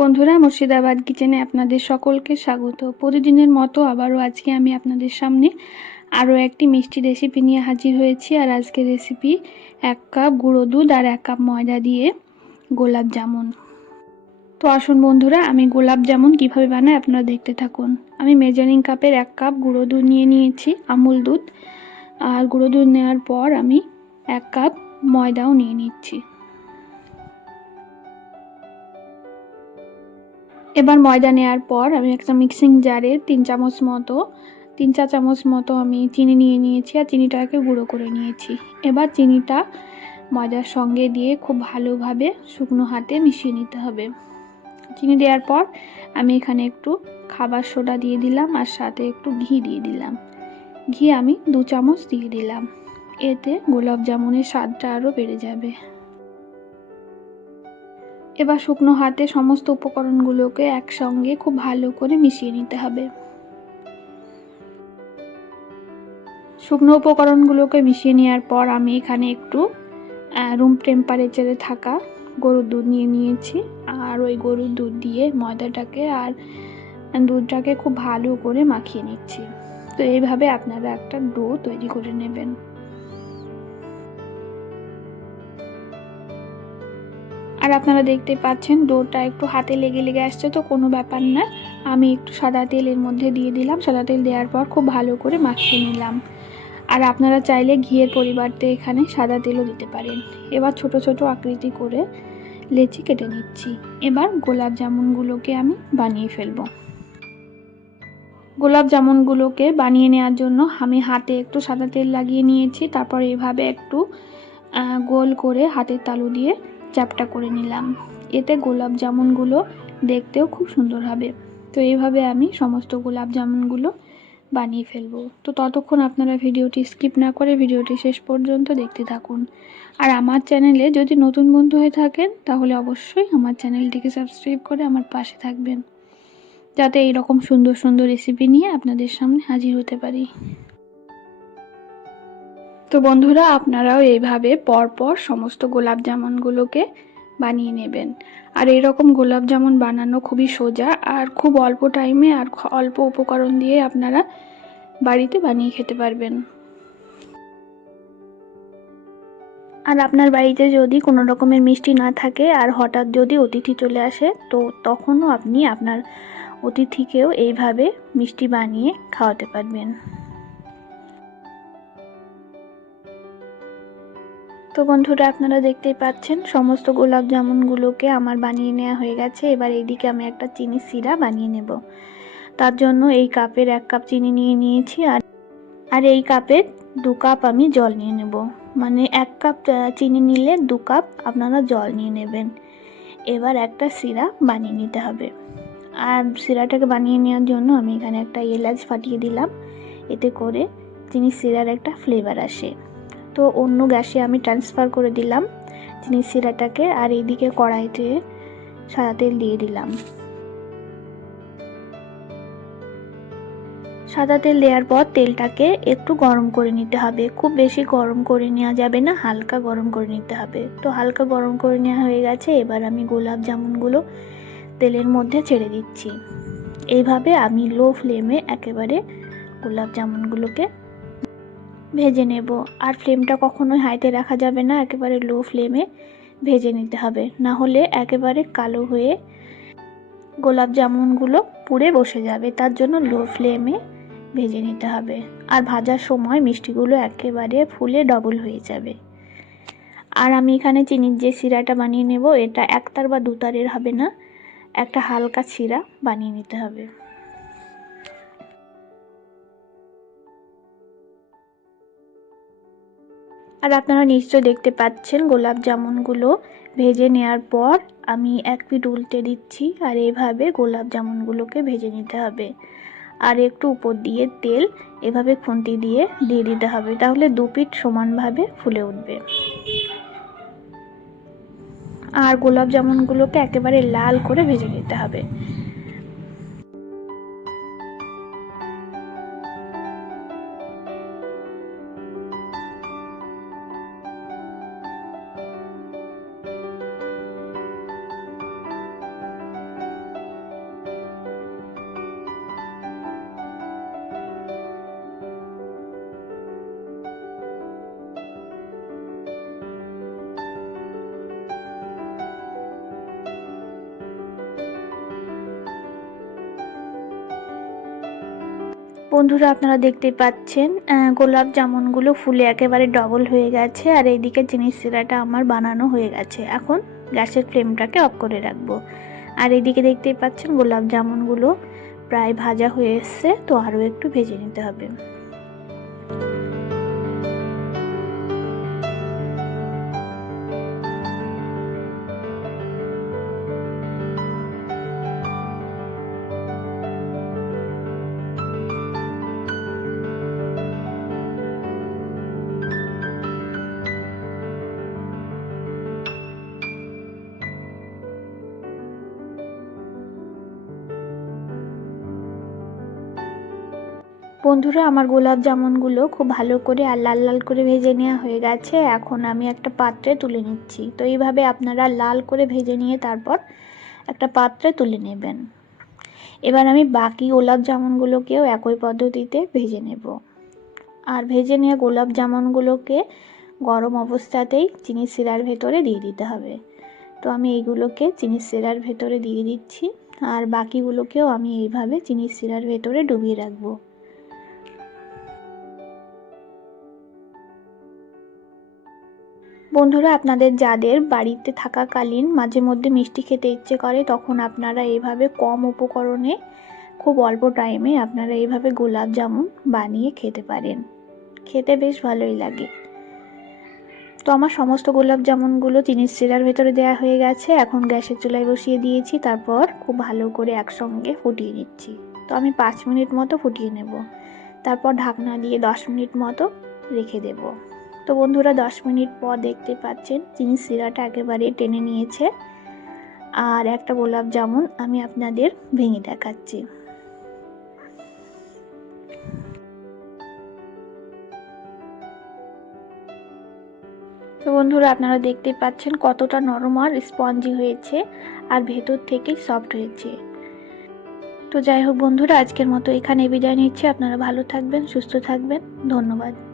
বন্ধুরা, মুর্শিদাবাদ কিচেনে আপনাদের সকলকে স্বাগত। প্রতিদিনের মতো আবারও আজকে আমি আপনাদের সামনে আরও একটি মিষ্টি রেসিপি নিয়ে হাজির হয়েছি। আর আজকে রেসিপি এক কাপ গুঁড়ো দুধ আর এক কাপ ময়দা দিয়ে গোলাপ জামুন। তো আসুন বন্ধুরা, আমি গোলাপ জামুন কীভাবে বানাই আপনারা দেখতে থাকুন। আমি মেজারিং কাপের এক কাপ গুঁড়ো দুধ নিয়ে নিয়েছি, আমুল দুধ। আর গুঁড়ো দুধ নেওয়ার পর আমি এক কাপ ময়দাও নিয়ে নিচ্ছি। এবার ময়দা নেওয়ার পর আমি একটা মিক্সিং জারে তিন চামচ মতো, তিন চার চামচ মতো আমি চিনি নিয়ে নিয়েছি আর চিনিটাকে গুঁড়ো করে নিয়েছি। এবার চিনিটা ময়দার সঙ্গে দিয়ে খুব ভালোভাবে শুকনো হাতে মিশিয়ে নিতে হবে। চিনি দেওয়ার পর আমি এখানে একটু খাবার সোডা দিয়ে দিলাম আর সাথে একটু ঘি দিয়ে দিলাম। ঘি আমি দু চামচ দিয়ে দিলাম। এতে গোলাপ জামুনের স্বাদটা আরও বেড়ে যাবে। এবার শুকনো হাতে সমস্ত উপকরণগুলোকে একসঙ্গে খুব ভালো করে মিশিয়ে নিতে হবে। শুকনো উপকরণগুলোকে মিশিয়ে নেওয়ার পর আমি এখানে একটু রুম টেম্পারেচারে থাকা গরুর দুধ নিয়ে নিয়েছি। আর ওই গরুর দুধ দিয়ে ময়দাটাকে আর দুধটাকে খুব ভালো করে মাখিয়ে নিচ্ছি। তো এইভাবে আপনারা একটা ডো তৈরি করে নেবেন। আর আপনারা দেখতে পাচ্ছেন ডোটা একটু হাতে লেগে লেগে আসছে তো কোনো ব্যাপার না। আমি একটু সাদা তেল এর মধ্যে দিয়ে দিলাম। সাদা তেল দেওয়ার পর খুব ভালো করে মাখিয়ে নিলাম। আর আপনারা চাইলে ঘিয়ের পরিবর্তে এখানে সাদা তেলও দিতে পারেন। এবার ছোট ছোট আকৃতি করে লেচি কেটে নিচ্ছি। এবার গোলাপ জামুনগুলোকে আমি বানিয়ে ফেলব। গোলাপ জামুনগুলোকে বানিয়ে নেওয়ার জন্য আমি হাতে একটু সাদা তেল লাগিয়ে নিয়েছি। তারপর এভাবে একটু গোল করে হাতের তালু দিয়ে চ্যাপটা করে নিলাম। এতে গোলাপ জামুনগুলো দেখতেও খুব সুন্দর হবে। তো এইভাবে আমি সমস্ত গোলাপ জামুনগুলো বানিয়ে ফেলব। তো ততক্ষণ আপনারা ভিডিওটি স্কিপ না করে ভিডিওটি শেষ পর্যন্ত দেখতে থাকুন। আর আমার চ্যানেলে যদি নতুন বন্ধু হয়ে থাকেন, তাহলে অবশ্যই আমার চ্যানেলটিকে সাবস্ক্রাইব করে আমার পাশে থাকবেন। যাতে এইরকম সুন্দর সুন্দর রেসিপি নিয়ে আপনাদের সামনে হাজির হতে পারি। তো বন্ধুরা, আপনারাও এইভাবে পরপর সমস্ত গোলাপ জামুনগুলোকে বানিয়ে নেবেন। আর এরকম গোলাপ জামুন বানানো খুবই সোজা আর খুব অল্প টাইমে আর অল্প উপকরণ দিয়ে আপনারা বাড়িতে বানিয়ে খেতে পারবেন। আর আপনার বাড়িতে যদি কোনো রকমের মিষ্টি না থাকে আর হঠাৎ যদি অতিথি চলে আসে, তো তখনও আপনি আপনার অতিথিকেও এইভাবে মিষ্টি বানিয়ে খাওয়াতে পারবেন। তো বন্ধুরা, আপনারা দেখতেই পাচ্ছেন, সমস্ত গোলাপ জামুনগুলোকে আমার বানিয়ে নেওয়া হয়ে গেছে। এবার এইদিকে আমি একটা চিনি সিরা বানিয়ে নেব। তার জন্য এই কাপের এক কাপ চিনি নিয়ে নিয়েছি আর আর এই কাপের দু কাপ আমি জল নিয়ে নেব। মানে এক কাপ চিনি নিলে দু কাপ আপনারা জল নিয়ে নেবেন। এবার একটা সিরা বানিয়ে নিতে হবে। আর সিরাটাকে বানিয়ে নেওয়ার জন্য আমি এখানে একটা এলাচ ফাটিয়ে দিলাম। এতে করে চিনি সিরার একটা ফ্লেভার আসে। তো অন্য গ্যাসে আমি ট্রান্সফার করে দিলাম চিনি সিরাটাকে, আর এইদিকে কড়াইতে সাদা তেল দিয়ে দিলাম। সাদা তেল দেওয়ার পর তেলটাকে একটু গরম করে নিতে হবে। খুব বেশি গরম করে নেওয়া যাবে না, হালকা গরম করে নিতে হবে। তো হালকা গরম করে নেওয়া হয়ে গেছে, এবার আমি গোলাপ জামুনগুলো তেলের মধ্যে ছেড়ে দিচ্ছি। এইভাবে আমি লো ফ্লেমে একেবারে গোলাপ জামুনগুলোকে ভেজে নেব। আর ফ্লেমটা কখনোই হাইতে রাখা যাবে না, একেবারে লো ফ্লেমে ভেজে নিতে হবে। না হলে একেবারে কালো হয়ে গোলাপ জামুনগুলো পুড়ে বসে যাবে। তার জন্য লো ফ্লেমে ভেজে নিতে হবে। আর ভাজার সময় মিষ্টিগুলো একেবারে ফুলে ডবল হয়ে যাবে। আর আমি এখানে চিনির যে সিরাটা বানিয়ে নেব, এটা একতার বা দুতারের হবে না, একটা হালকা চিরা বানিয়ে নিতে হবে। আর আপনারা নিশ্চয় দেখতে পাচ্ছেন গোলাপ জামুনগুলো ভেজে নেওয়ার পর আমি এক পিঠ উল্টে দিচ্ছি আর এভাবে গোলাপ জামুনগুলোকে ভেজে নিতে হবে। আর একটু উপর দিয়ে তেল এভাবে খুন্তি দিয়ে দিয়ে দিতে হবে তাহলে দু পিঠ সমানভাবে ফুলে উঠবে। আর গোলাপ জামুনগুলোকে একেবারে লাল করে ভেজে নিতে হবে। বন্ধুরা আপনারা দেখতে পাচ্ছেন গোলাপ জামুনগুলো ফুলে একেবারে ডবল হয়ে গেছে আর এইদিকে জিনিস সিরাটা আমার বানানো হয়ে গেছে। এখন গ্যাসের ফ্লেমটাকে অফ করে রাখব। আর এইদিকে দেখতেই পাচ্ছেন গোলাপ জামুনগুলো প্রায় ভাজা হয়ে এসছে, তো আরও একটু ভেজে নিতে হবে। বন্ধুরা, আমার গোলাপ জামুনগুলো খুব ভালো করে আর লাল লাল করে ভেজে নেওয়া হয়ে গেছে। এখন আমি একটা পাত্রে তুলে নিচ্ছি। তো এইভাবে আপনারা লাল করে ভেজে নিয়ে তারপর একটা পাত্রে তুলে নেবেন। এবার আমি বাকি গোলাপ জামুনগুলোকেও একই পদ্ধতিতে ভেজে নেব। আর ভেজে নিয়ে গোলাপ জামুনগুলোকে গরম অবস্থাতেই চিনি শিরার ভেতরে দিয়ে দিতে হবে। তো আমি এইগুলোকে চিনি শিরার ভেতরে দিয়ে দিচ্ছি। আর বাকিগুলোকেও আমি এইভাবে চিনি শিরার ভেতরে ডুবিয়ে রাখব। বন্ধুরা, আপনাদের যাদের বাড়িতে থাকাকালীন মাঝে মধ্যে মিষ্টি খেতে ইচ্ছে করে, তখন আপনারা এইভাবে কম উপকরণে, খুব অল্প টাইমে আপনারা এইভাবে গোলাপ জামুন বানিয়ে খেতে পারেন। খেতে বেশ ভালোই লাগে। তো আমার সমস্ত গোলাপ জামুনগুলো চিনির শিরার ভেতরে দেওয়া হয়ে গেছে। এখন গ্যাসের চুলায় বসিয়ে দিয়েছি। তারপর খুব ভালো করে একসঙ্গে ফুটিয়ে নিচ্ছি। তো আমি পাঁচ মিনিট মতো ফুটিয়ে নেব। তারপর ঢাকনা দিয়ে দশ মিনিট মতো রেখে দেবো। তো বন্ধুরা দশ মিনিট পর দেখতে পাচ্ছেন চিনি সিরাটা একেবারে টেনে নিয়েছে। আর একটা গোলাপ জামুন আমি আপনাদের ভেঙে দেখাচ্ছি। তো বন্ধুরা আপনারা দেখতে পাচ্ছেন কতটা নরম আর স্পঞ্জি হয়েছে আর ভেতর থেকে সফট হয়েছে। তো যাই হোক বন্ধুরা, আজকের মতো এখানে বিদায় নিচ্ছি। আপনারা ভালো থাকবেন, সুস্থ থাকবেন। ধন্যবাদ।